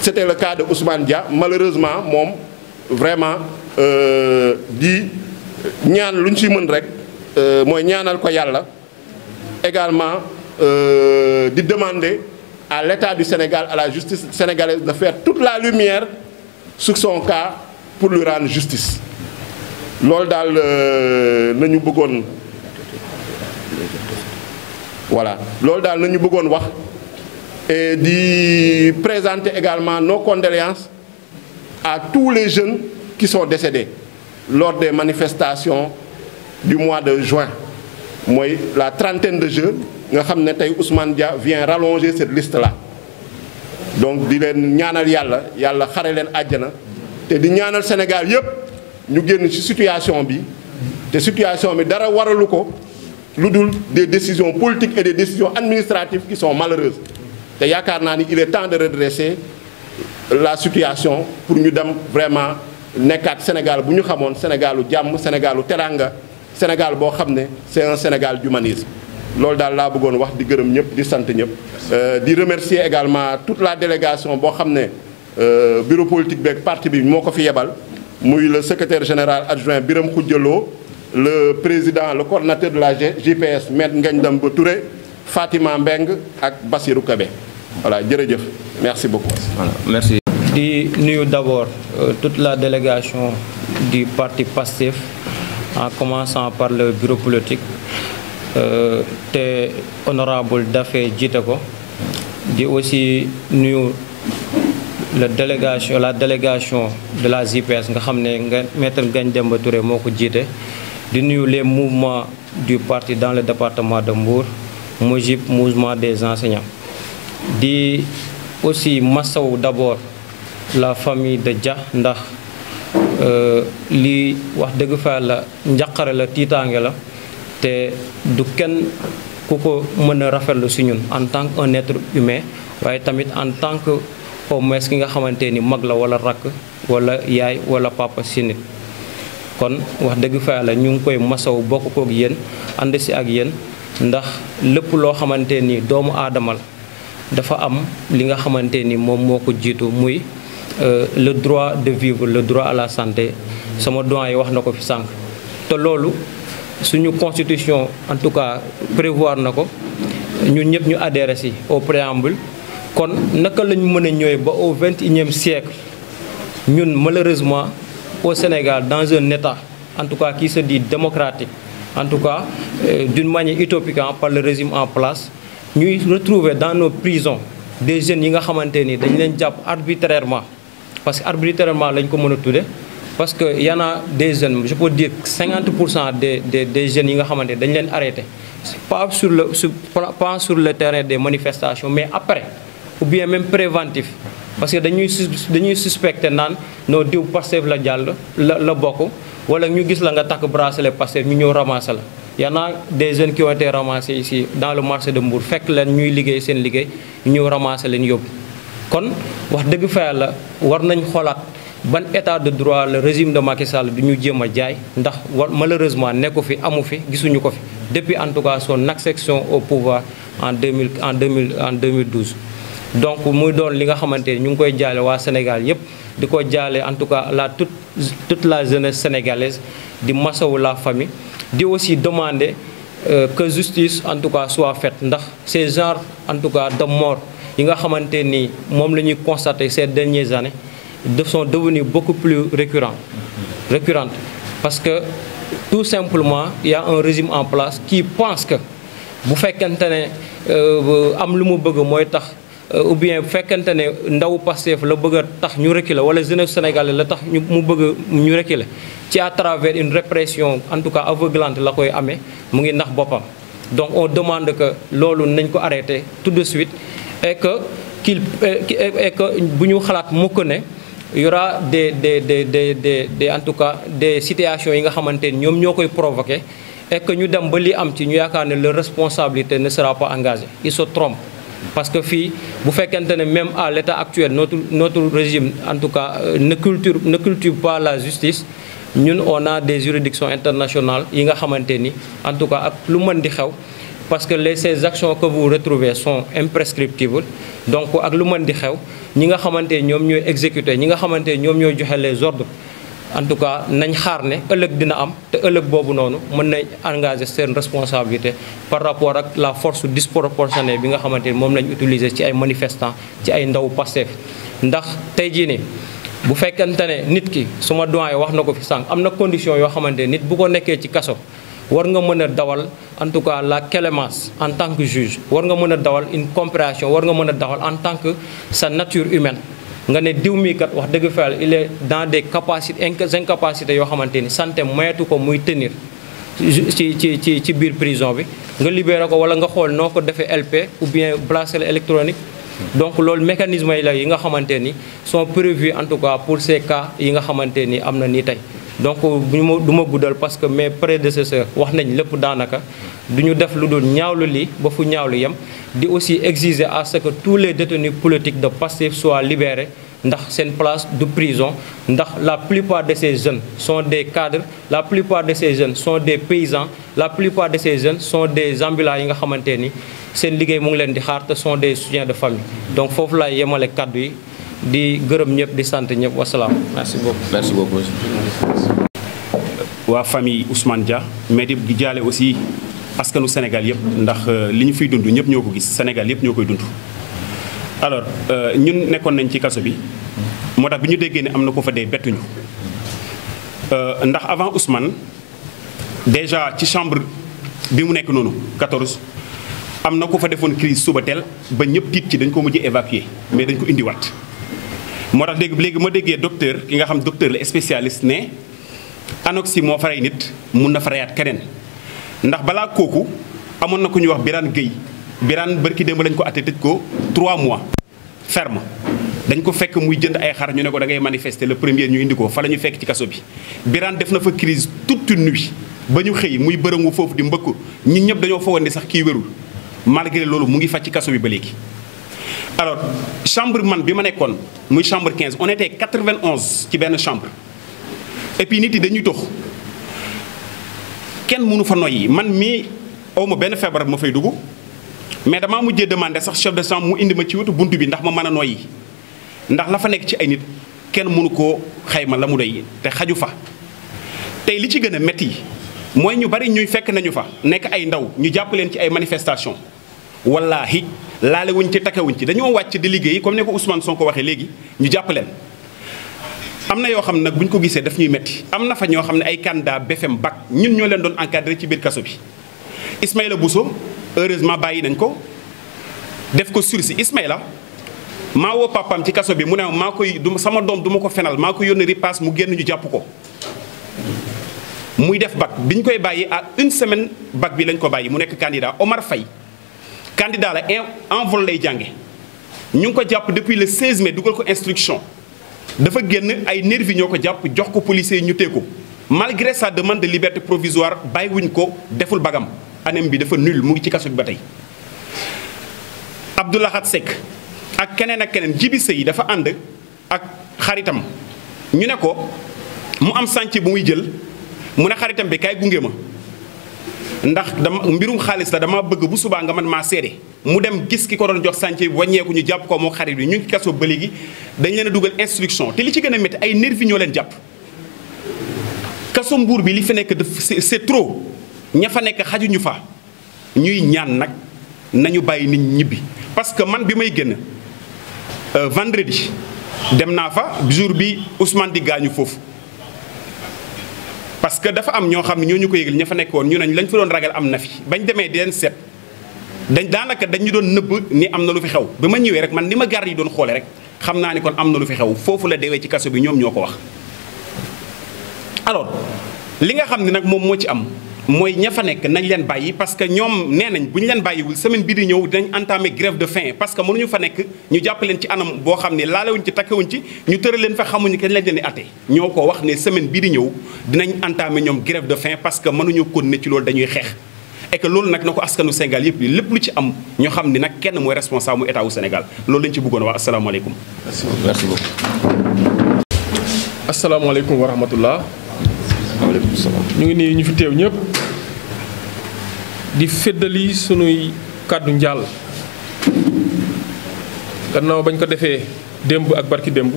C'était le cas de Ousmane Dia. Malheureusement moom vraiment di ñaan lu ñu ci mën rek mooy ñaanal ko yàlla également di demander à l'État du Sénégal, à la justice sénégalaise de faire toute la lumière sur son cas pour lui rendre justice. Loolu daal nañu bëggoon voilà loolu daal nañu bëggoon wax et di présenter également nos condoléances à tous les jeunes qui sont décédés lors des manifestations du mois de juin. Mooy la trentaine de jeunes nga xam ne tey Ousmane Dia vient rallonger cette liste-là. Donc di leen ñaanal yàlla yàlla xare leen àjjana te di ñaanal Sénégal yépp ñu génn ci situation bi te situation bi dara waralu ko lu dul des décisions politiques et des décisions administratives qui sont malheureuses. te yaakaar naa ni il est temps de redresser la situation pour ñu dem vraiment nekkaat Sénégal bu ñu xamoon Sénégalu jàmm Sénégalu teranga Sénégal boo xam ne c'est un Sénégal d'humanisme. Loolu daal laa bëggoon wax di gërëm ñëpp di sant ñëpp di remercier également toute la délégation boo xam ne bureau politique beeg parti bi moo ko fi yebal muy le secrétaire général adjoint Birame Khoudia Lo, le président le coordinateur de la JPS Maître Ngagne Demba Touré, Fatima Mbeng ak Bassirou Kébé. Voilà jërëjëf merci beaucoup. Voilà, merci. di nuyu d'abord toute la délégation du parti PASTEF en commençant par le bureau politique te honorable Daffé jiite ko di aussi nuyu la délégation de la JPS nga xam ne Maître Ngagne Demba Touré moo ko jiite di nuyu les mouvements du parti dans le département de Mbour MOJIP mouvement des enseignants di aussi massaw d'abord la famille de Dia ndax lii wax dëgg fa la njaqare la tiitaange la te du kenn ku ko mën a rafetlu si ñun en tant qu'un être humain waaye tamit en tant que au moins ki nga xamante ni mag la wala rakk wala yaay wala papa si nit kon wax dëgg fa la ñu ngi koy masaw bokk kook yéen ànd si ak yéen ndax lépp loo xamante ni doomu aadama la dafa am li nga xamante ni moom moo ko jiitu muy le droit de vivre le droit à la santé sama doyen yi wax na ko fi sànq te loolu suñu constitution en tout cas prévoir na ko ñun ñëpp ñu adhéré si au préambule kon naka lañu mën a ñëwee ba au 21e siècle ñun malheureusement au Sénégal dans un état en tout cas qui se dit démocratique en tout cas d'une manière utopique par le régime en place ñuy retrouver dans nos prisons des jeunes yi nga xamante ni dañ leen jàpp arbitrairement parce que arbitrairement lañ ko mën a tudde parce que y en a des jeunes je peux dire 50% des jeunes yi nga xamante dañ leen arrêté pas sur le terrain des manifestations mais après ou bien même préventif parce que dañuy suspecté naan noo diw Pastef la jàll la bokk wala ñu gis la nga takk bracelet Pastef ñu ñëw ramasser la y en a des jeunes qui ont été ramassés ici dans le marché de Mbour fekk leen ñuy liggéey seen liggéey ñu ñëw ramasser leen yóbbu kon wax dëgg fa Yàlla war nañ xoolaat ban état de droit le régime de Macky Sall du ñu jéem a jaay ndax malheureusement nekku fi amu fi gisuñu ko fi depuis en tout cas son accession au pouvoir en 2012 donc muy doon li nga xamante ni ñu ngi koy jaale waa Sénégal yépp di ko jaale en tout cas toute la jeunesse sénégalaise di masawu la famille di aussi demander que justice en tout cas soit faite ndax ces genres en tout cas de mort yi nga xamante ni moom la ñuy constater ces dernières années sont devenus beaucoup plus récurrentes parce que tout simplement il y a un régime en place qui pense que bu fekkente ne am lu mu bëgg mooy tax ou bien bu fekkente ne ndaw Pastef la bëgg a tax ñu reculer wala jeunesse sénégalaise la tax mu bëgg ñu reculer ci à travers une répression en tout cas aveuglante la koy amee mu ngi nax boppam donc on demande que loolu nañ ko arrêter tout de suite et que bu ñu xalaat mukk ne y aura des en tout cas des situations yi nga xamante ni ñoom ñoo koy provoquer et que ñu dem ba li am ci ñu yaakaar ne leur responsabilité ne sera pas engagée ils se trompent parce que fii bu fekkente ne même à l'état actuel notre régime en tout cas ne cultive pas la justice ñun on a des juridictions internationales yi nga xamante ni en tout cas ak lu mën di xew parce que ces actions que vous retrouvez sont imprescriptibles donc ak lu mën di xew ñi nga xamante ni ñoom ñooy exécuter ñi nga xamante ni ñoom ñooy joxe les ordres en tout cas nañ xaar ne ëllëg dina am te ëllëg boobu noonu mën nañ engager seen responsabilité par rapport ak la force disproportionnée bi nga xamante ni moom lañ utiliser ci ay manifestants ci ay ndaw Pastef ndax tey jii nii bu fekkente ne nit ki suma doyen wax na ko fi sànq am na condition yoo xamante nit bu ko nekkee ci kaso war nga mën a dawal en tout cas la clémence en tant que juge war nga mën a dawal une compréhension war nga mën a dawal en tant que sa nature humaine nga ne diw mii kat wax dëgg fa yàlla il est dans des capacités incapacités yoo xamante ni santé moyetu ko muy tenir ci biir prison bi nga libéré ko wala nga xool noo ko defee LP ou bien bracelet électronique donc loolu mécanisme yi la yi nga xamante ni sont prévus en tout cas pour ces cas yi nga xamante ni am na nii tey donc du ma guddal parce que mes prédécesseurs wax nañ lépp daanaka du ñu def lu dul ñaawlu lii ba fu ñaawlu yem di aussi exiger à ce que tous les détenus politiques de Pastef soient libérés ndax seen place de prison ndax la plupart de ces jeunes sont des cadres la plupart de ces jeunes sont des paysans la plupart de ces jeunes sont des ambulants yi nga xamante ni seen liggéey mu ngi leen di xaar te sont des soutiens de famille donc foofu laay yemale kaddu yi di gërëm ñëpp di sant ñëpp wasalaam merci beaucoup. merci beaucoup. waa famille Ousmane Dia mais di jaale aussi askanu Sénégal yëpp ndax li ñu fiy dund ñëpp ñoo ko gis Sénégal yëpp ñoo koy dund. alors ñun nekkoon nañ ci kaso bi moo tax bi ñu déggee ne am na ko fa dee bettuñu ndax avant Ousmane déjà ci chambre bi mu nekk noonu 14 am na ko fa defoon crise suba teel ba ñëpp tiit ci dañ ko mujj évacuer mais dañ ko indiwaat. moo tax léegi ma déggee docteur ki nga xam docteur la spécialiste ne anoxie moo faray nit mun na farayaat keneen ndax balaa kooku amoon na ku ñuy wax Birane Gueye Birane bërki démb lañ ko atte tëj ko 3 mois ferme dañ ko fekk muy jënd ay xar ñu ne ko da ngay manifester le premier ñu indi ko fa la ñu fekk ci kaso bi Birane def na fa crise toute une nuit ba ñu xëy muy bërëngu foofu di mbëkk ñun ñëpp dañoo foogoon ne sax kii wérul malgré loolu mu ngi faj ci kaso bi ba léegi. alors chambre man bi ma nekkoon muy chambre 15 on était 91 ci benn chambre et puis nit yi dañuy tox kenn mënu fa noyyi man mii awma benn feebar ma fay dugg mais damaa mujjee demandé sax chef de chambre mu indi ma ci wetu buntu bi ndax ma mën a noyyi ndax la fa nekk ci ay nit kenn mënu koo xayma la mu doy te xaju fa. tey li ci gën a métti mooy ñu bari ñuy fekk nañu fa nekk ay ndaw ñu jàpp leen ci ay manifestation wallaahi laale wuñ ci takkewuñ ci dañoo wàcc di liggéey comme ne ko Ousmane Sonko waxee léegi ñu jàpp leen. am na yoo xam ne nag bu ñu ko gisee daf ñuy métti am na fa ñoo xam ne ay candidat BFM bac ñun ñoo leen doon encadré ci biir kaso bi Ismaïla Bousso heureusement bàyyi nañ ko def ko sursis. Ismaïla maa woo papaam ci kaso bi mu ne maa koy sama doom du ma ko fenal maa ko yónni ripaas mu génn ñu jàpp ko muy def bac bi ñu koy bàyyi à une semaine bac bi lañ ko bàyyi mu nekk candidat. Omar Faye candidat la en vol lay jànge ñu ngi ko jàpp depuis le 16 mai dugal ko instruction dafa génn ay nervi ñoo ko jàpp jox ko policiers yi ñu tee ko malgré sa demande de liberté provisoire bàyyiwuñ ko deful bagam anem bi dafa nul mu ngi ci kaso bi ba tey. Abdoulahat Seck ak keneen Jibi Sey dafa ànd ak xaritam ñu ne ko mu am chantier bu muy jël mu ne xaritam bi kaay gunge ma ndax dama mbirum xaalis la dama bëgg bu subaa nga man maa seede mu dem gis ki ko doon jox chantier bi wàññeeku ñu jàpp ko moo xarit bi ñu ngi kaso ba léegi dañ leen a dugal instruction te li ci gën a métti ay nervi ñoo leen jàpp. kaso Mbuur bi li fi nekk c'est trop ña fa nekk xajuñu fa ñuy ñaan nag nañu bàyyi nit ñibbi parce que man bi may génn vendredi dem naa fa jour bi Ousmane di gaañu foofu. parce que dafa am ñoo xam ne ñoo ñu ko yëgal ña fa nekk woon ñu ne lañ fa doon ragal am na fi bañ demee di leen seet daanaka dañu doon nëbb ni am na lu fi xew ba ma ñëwee rek man ni ma garde yi doon xoole rek xam naa ni kon am na lu fi xew foofu la deewee ci kaso bi ñoom ñoo ko wax. alors li nga xam ne nag moom moo ci am mooy ña fa nekk nañ leen bàyyi parce que ñoom nee nañ bu ñu leen bàyyiwul semaine bii di ñëw dinañ entamer grève de faim parce que mënuñu fa nekk ñu jàpp leen ci anam boo xam ne laalewuñ ci takkewuñ ci ñu tëral leen fa xamuñu kenn lañ leen di atte ñoo ko wax ne semaine bii di ñëw dinañ entamer ñoom grève de faim parce que mënuñu continuer ci loolu dañuy xeex et que loolu nag na ko askanu Sénégal yëpp li lépp lu ci am ñoo xam ne nag kenn mooy responsable mu état wu Sénégal loolu lañ ci bëggoon wax asalaamaaleykum. merci beaucoup. asalaamaaleykum wa rahmatullah waaleykum salaam. ñu ngi nii ñu fi teew ñëpp di feddali sunuy kàddu njaal gannaaw bañ ko defee démb ak barki démb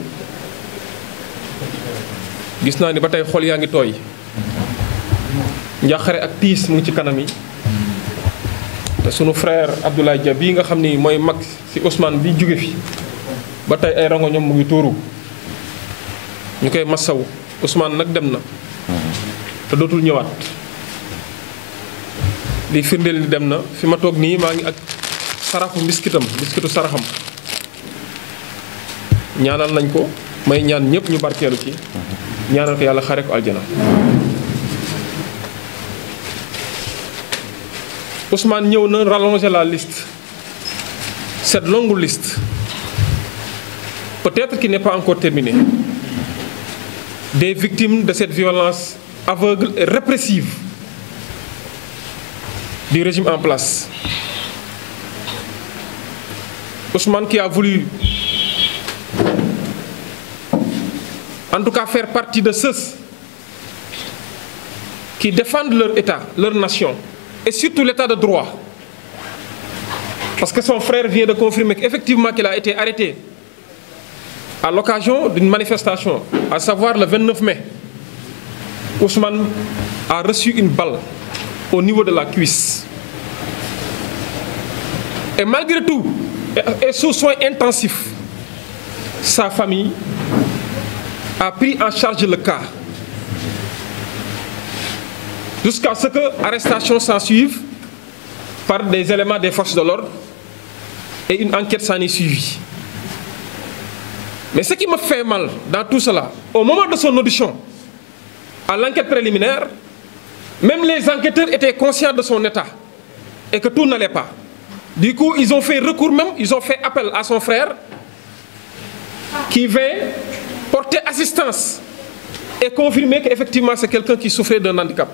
gis naa ni ba tey xol yaa ngi tooy njàqare ak tiis mu ngi ci kanam yi te sunu frère Abdoulaye Dia bii nga xam ni mooy mag ci Ousmane bi jóge fi ba tey ay rangoñam mu ngi tuuru ñu koy massaw Ousmane nag dem na te dootul ñëwaat li firndeel ni dem na fi ma toog nii maa ngi ak saraxu mbiskitu saraxam ñaanal nañ ko may ñaan ñëpp ñu barkeelu ci ñaanal ko yàlla xare ko aljana. Ousmane ñëw na rallonger la liste, cette longue liste peut-être qui n'est pas encore terminée, des victimes de cette violence aveugle et répressive du régime en place. Ousmane qui a voulu en tout cas faire partie de ceux qui défendent leur État, leur nation, et surtout l'État de droit. Parce que son frère vient de confirmer qu'effectivement qu'il a été arrêté à l'occasion d'une manifestation, à savoir le 29 mai. Ousmane a reçu une balle au niveau de la cuisse. Et malgré tout, et sous soins intensifs, sa famille a pris en charge le cas. Jusqu'à ce que l'arrestation s'en suive par des éléments des forces de l'ordre et une enquête s'en est suivie. Mais ce qui me fait mal dans tout cela, au moment de son audition, à l'enquête préliminaire, même les enquêteurs étaient conscients de son état et que tout n'allait pas. Du coup, ils ont fait recours même, ils ont fait appel à son frère qui vint porter assistance et confirmer qu'effectivement c'est quelqu'un qui souffrait d'un handicap.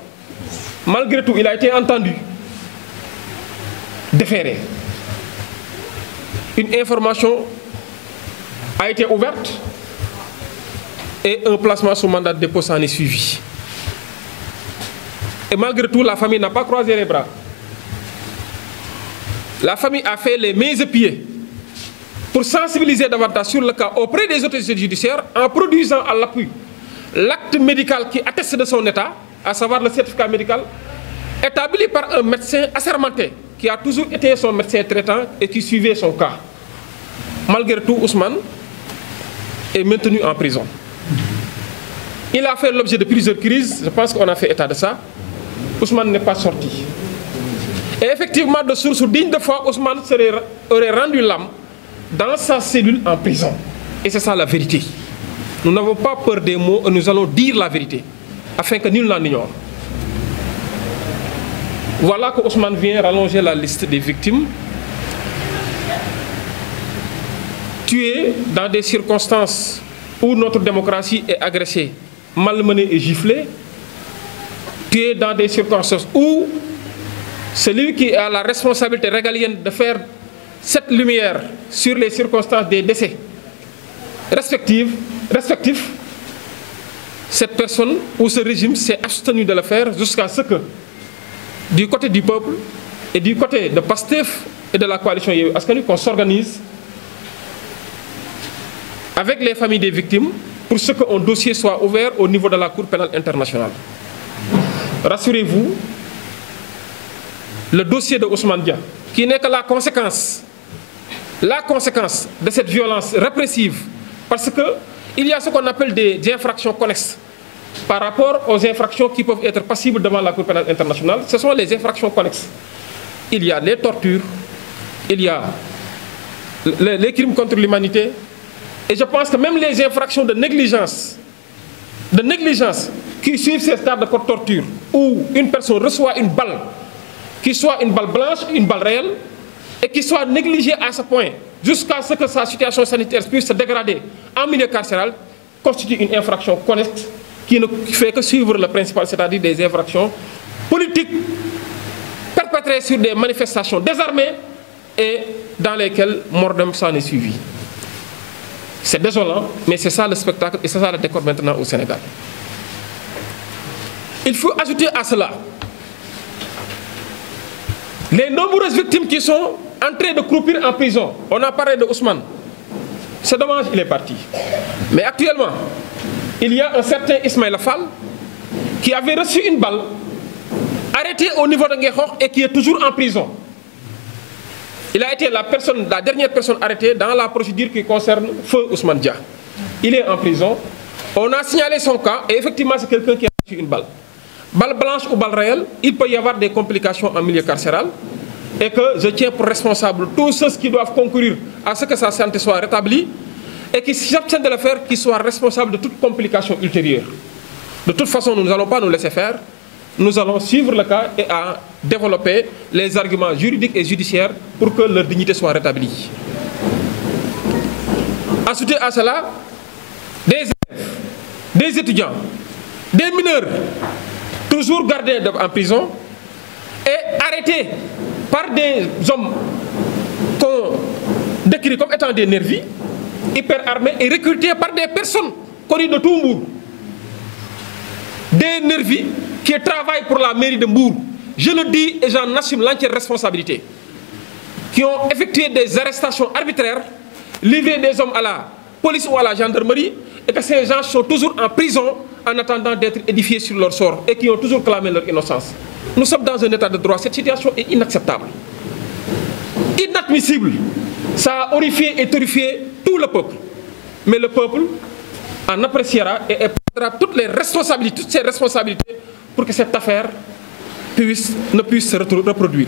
Malgré tout, il a été entendu, déféré. Une information a été ouverte et un placement sous mandat de dépôt s'en est suivi. Et malgré tout, la famille n'a pas croisé les bras. La famille a fait les mains et pieds pour sensibiliser davantage sur le cas auprès des autorités judiciaires en produisant à l'appui l'acte médical qui atteste de son état, à savoir le certificat médical, établi par un médecin assermenté qui a toujours été son médecin traitant et qui suivait son cas. Malgré tout, Ousmane est maintenu en prison. Il a fait l'objet de plusieurs crises, je pense qu'on a fait état de ça. Ousmane n'est pas sorti. Et effectivement, de source digne de foi, Ousmane aurait rendu l'âme dans sa cellule en prison. Et c'est ça la vérité. Nous n'avons pas peur des mots et nous allons dire la vérité, afin que nul n'en ignore. Voilà que Ousmane vient rallonger la liste des victimes, tuées dans des circonstances où notre démocratie est agressée, malmenée et giflée, tuées dans des circonstances où celui qui a la responsabilité régalienne de faire cette lumière sur les circonstances des décès respectifs, cette personne ou ce régime s'est abstenu de le faire jusqu'à ce que, du côté du peuple et du côté de Pastef et de la coalition Yewwi Askan Wi, qu'on s'organise avec les familles des victimes pour ce qu'un dossier soit ouvert au niveau de la Cour pénale internationale. Rassurez-vous, le dossier de Ousmane Dia, qui n'est que la conséquence de cette violence répressive, parce qu'il y a ce qu'on appelle des infractions connexes par rapport aux infractions qui peuvent être passibles devant la Cour pénale internationale. Ce sont les infractions connexes. Il y a les tortures, il y a les crimes contre l'humanité, et je pense que même les infractions de négligence qui suivent ces stades de torture, où une personne reçoit une balle, qu'il soit une balle blanche, une balle réelle, et qu'il soit négligé à ce point, jusqu'à ce que sa situation sanitaire puisse se dégrader en milieu carcéral, constitue une infraction connexe qui ne fait que suivre le principal, c'est-à-dire des infractions politiques perpétrées sur des manifestations désarmées et dans lesquelles mort d'homme s'en est suivi. C'est désolant, mais c'est ça le spectacle et c'est ça le décor maintenant au Sénégal. il faut ajouter à cela les nombreuses victimes qui sont en train de croupir en prison. On a parlé de Ousmane. C'est dommage, il est parti. Mais actuellement, il y a un certain Ismaïla Fall qui avait reçu une balle, arrêté au niveau de Nguékhokh et qui est toujours en prison. Il a été la dernière personne arrêtée dans la procédure qui concerne Feu Ousmane Dia. Il est en prison. On a signalé son cas et effectivement c'est quelqu'un qui a reçu une balle. Balle blanche ou balle réelle, il peut y avoir des complications en milieu carcéral et que je tiens pour responsable tous ceux qui doivent concourir à ce que sa santé soit rétablie et qui s'abstiennent de le faire, qui soient responsables de toute complication ultérieure. De toute façon, nous n'allons pas nous laisser faire. Nous allons suivre le cas et à développer les arguments juridiques et judiciaires pour que leur dignité soit rétablie. Ajouter à cela, des élèves, des étudiants, des mineurs, toujours gardés en prison et arrêtés par des hommes qu'on décrit comme étant des nervis, hyper armés et recrutés par des personnes connues de tout Mbour. Des nervis qui travaillent pour la mairie de Mbour. Je le dis et j'en assume l'entière responsabilité. Qui ont effectué des arrestations arbitraires, livré des hommes à la police ou à la gendarmerie et que ces gens sont toujours en prison en attendant d'être édifiés sur leur sort et qui ont toujours clamé leur innocence. Nous sommes dans un état de droit. Cette situation est inacceptable. Inadmissible. Ça a horrifié et terrifié tout le peuple. Mais le peuple en appréciera et prendra toutes ses responsabilités pour que cette affaire ne puisse se reproduire.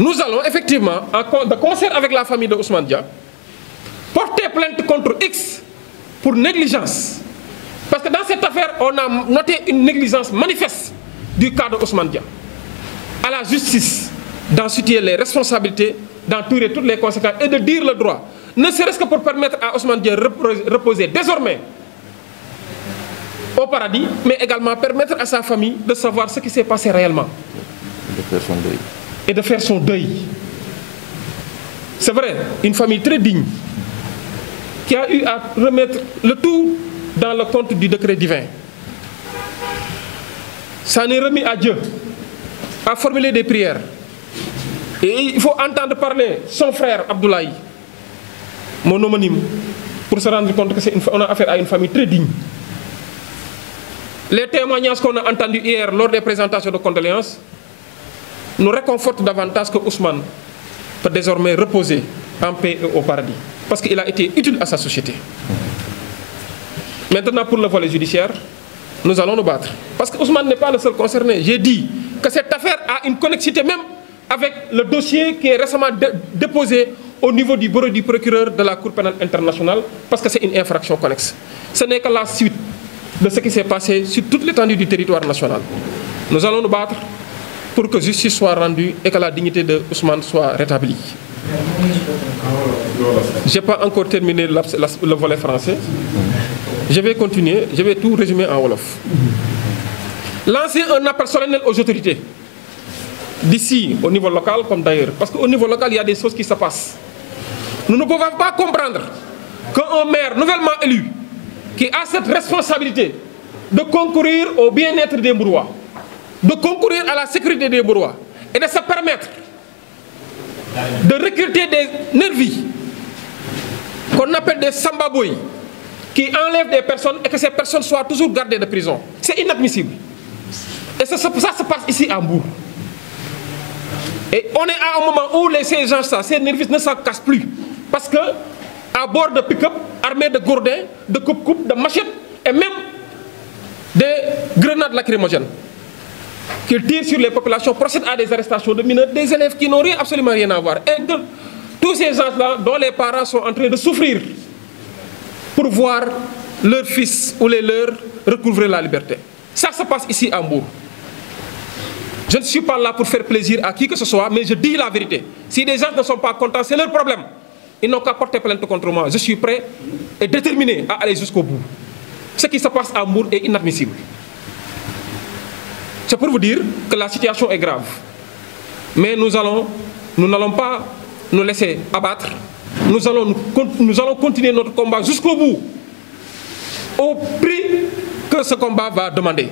Nous allons effectivement, de concert avec la famille de Ousmane Dia, porter plainte contre X pour négligence. Parce que dans cette affaire, on a noté une négligence manifeste du cas de Ousmane Dia. À la justice d'en situer les responsabilités, d'en tirer toutes les conséquences et de dire le droit. Ne serait-ce que pour permettre à Ousmane Dia de reposer désormais au paradis, mais également permettre à sa famille de savoir ce qui s'est passé réellement. De faire son deuil. Et de faire son deuil. C'est vrai, une famille très digne qui a eu à remettre le tout dans le compte du décret divin. Ça n'est remis à Dieu, à formuler des prières. Et il faut entendre parler son frère Abdoulaye, mon homonyme, pour se rendre compte qu'on a affaire à une famille très digne. Les témoignages qu'on a entendus hier lors des présentations de condoléances nous réconfortent davantage que Ousmane peut désormais reposer en paix et au paradis. Parce qu'il a été utile à sa société. Maintenant, pour le volet judiciaire, nous allons nous battre. Parce que Ousmane n'est pas le seul concerné. J'ai dit que cette affaire a une connexité même avec le dossier qui est récemment déposé au niveau du bureau du procureur de la Cour pénale internationale, parce que c'est une infraction connexe. Ce n'est que la suite de ce qui s'est passé sur toute l'étendue du territoire national. Nous allons nous battre pour que justice soit rendue et que la dignité de Ousmane soit rétablie. Je n'ai pas encore terminé le volet français. Je vais continuer, je vais tout résumer en Wolof. Lancer un appel solennel aux autorités, d'ici, au niveau local comme d'ailleurs, parce qu'au niveau local, il y a des choses qui se passent. Nous ne pouvons pas comprendre qu'un maire nouvellement élu, qui a cette responsabilité de concourir au bien-être des Mbourois, de concourir à la sécurité des Mbourois, et de se permettre de recruter des nervis, qu'on appelle des sambaboy, qui enlèvent des personnes et que ces personnes soient toujours gardées de prison. C'est inadmissible. Et ça se passe ici à Mbour. Et on est à un moment où ces gens-là, ces nervis ne s'en cassent plus. Parce que, à bord de pick-up, armés de gourdins, de coupe-coupe, de machettes, et même des grenades lacrymogènes, qu'ils tirent sur les populations, procèdent à des arrestations de mineurs, des élèves qui n'ont absolument rien à voir. Et tous ces gens-là, dont les parents sont en train de souffrir pour voir leur fils ou les leurs recouvrer la liberté. Ça se passe ici à Mbour. Je ne suis pas là pour faire plaisir à qui que ce soit, mais je dis la vérité. Si des gens ne sont pas contents, c'est leur problème. Ils n'ont qu'à porter plainte contre moi. Je suis prêt et déterminé à aller jusqu'au bout. Ce qui se passe à Mbour est inadmissible. C'est pour vous dire que la situation est grave. Mais nous n'allons pas nous laisser abattre. Nous allons continuer notre combat jusqu'au bout. Au prix que que ce combat va demander.